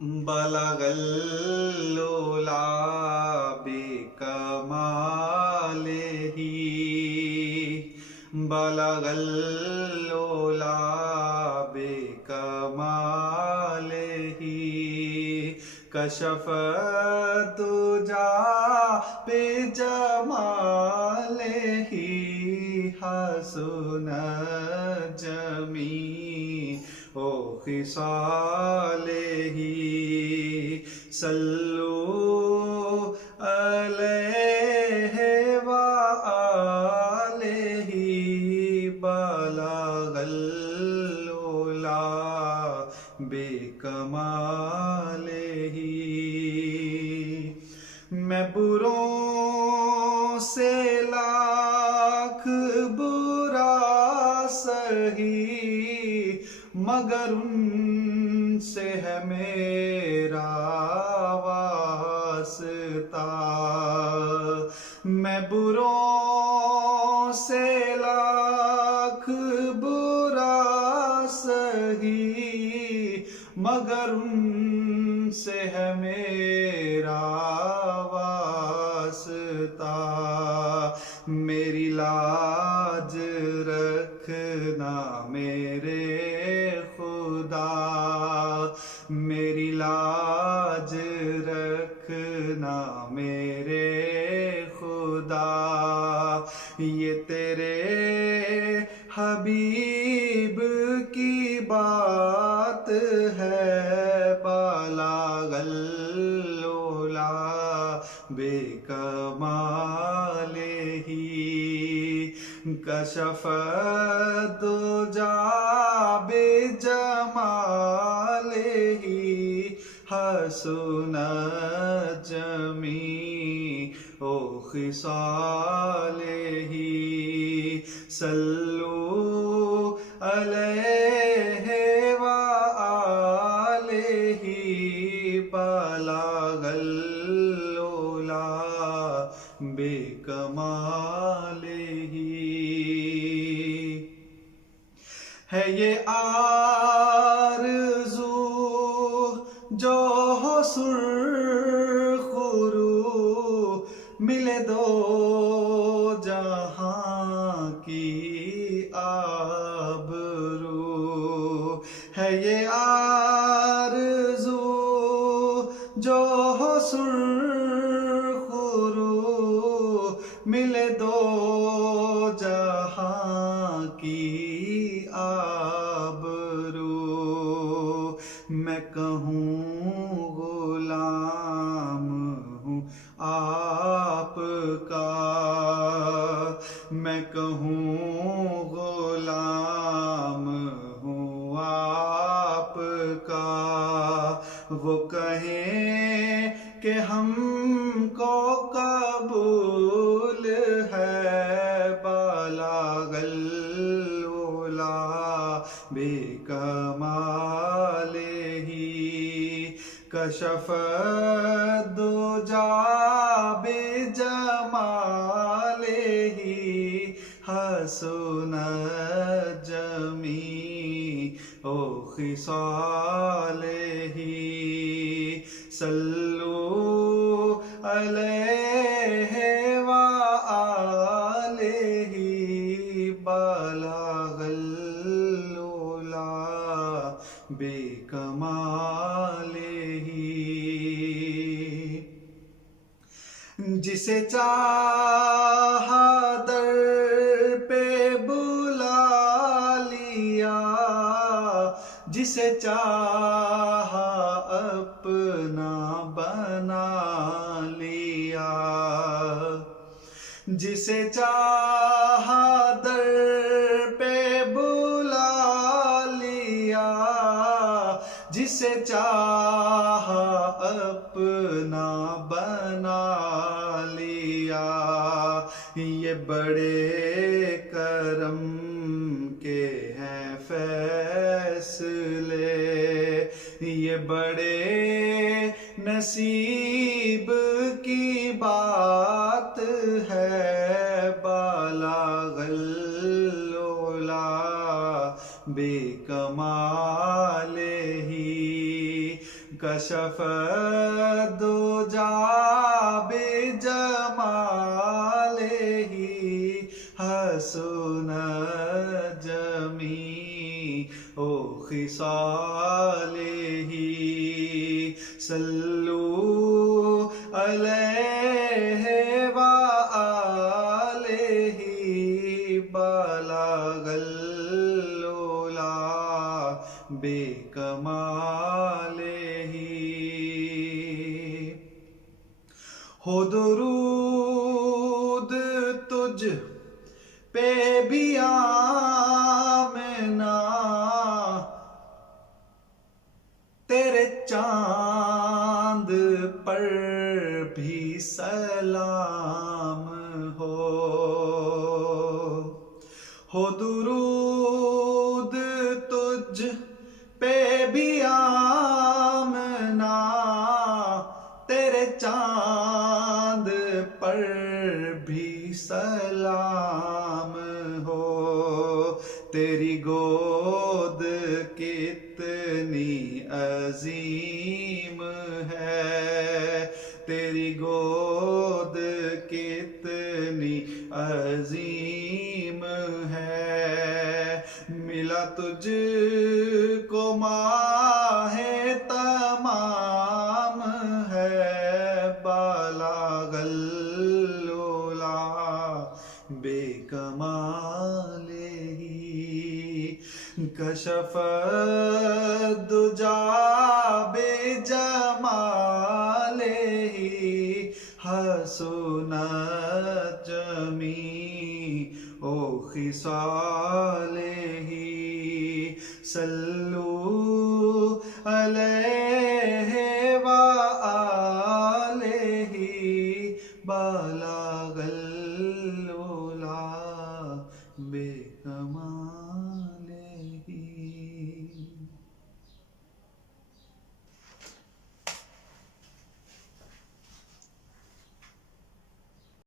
بلغ العلا بکمالہ بلغ العلا بکمالہ کشف الدجا بجمالہ حسن جمیع خصالہ صلوا علیہ وآلہ بلغ العلا بکمالہ میں بروں سے لاکھ برا سہی مگر ان سے ہے میرا واسطہ میں بروں سے لاکھ برا سہی مگر ان سے ہے میرا واسطہ میری لاج رکھنا میرے خدا میری لاج رکھنا میرے خدا یہ تیرے حبیب کی بات ہے بلغ العلا بکمالہ کشف الدجا بجمالہ حسن جمیع خصالہ صلوا علیہ وآلہ بلغ العلا بکمالہ ہے یہ آرزو جو ہو سرخ رو ملے دو جہاں کی آبرو ہے یہ آرزو جو ہو سرخ رو ملے دو جہاں کی آبرو میں کہوں غلام ہوں آپ کا میں کہوں غلام ہوں آپ کا وہ کہیں کہ ہم کو قبول ہے بلغ العلا بکمالہ کشف الدجا بجمالہ حسن جمیع خصالہ صلوا علیہ وآلہ بلغ العلا بکمالہ جسے چاہا در پہ بلا لیا جسے چاہا اپنا بنا لیا جسے چاہا در پہ بلا لیا جسے چاہا اپنا بنا لیا یہ بڑے کرم کے ہیں فیصلے یہ بڑے نصیب کی بات ہے بلغ العلا بکمالہ کشف الدجى بجماله حسن جميع خصاله صلوا علیہ وآلہ بلغ العلا بکمالہ ہو درود تجھ پہ بھی آمنا تیرے چاند پر بھی سلام ہو درود تجھ پہ بھی آمنا تیرے چاند پر بھی سلام ہو تیری گود کتنی عظیم ہے تیری گود کتنی عظیم ہے ملا تجھ کو ماہ تمام ہے بلغ العلا بکمالہ کشف الدجى بجماله حسنت جميع خصاله صلوا علیہ وآلہ بلغ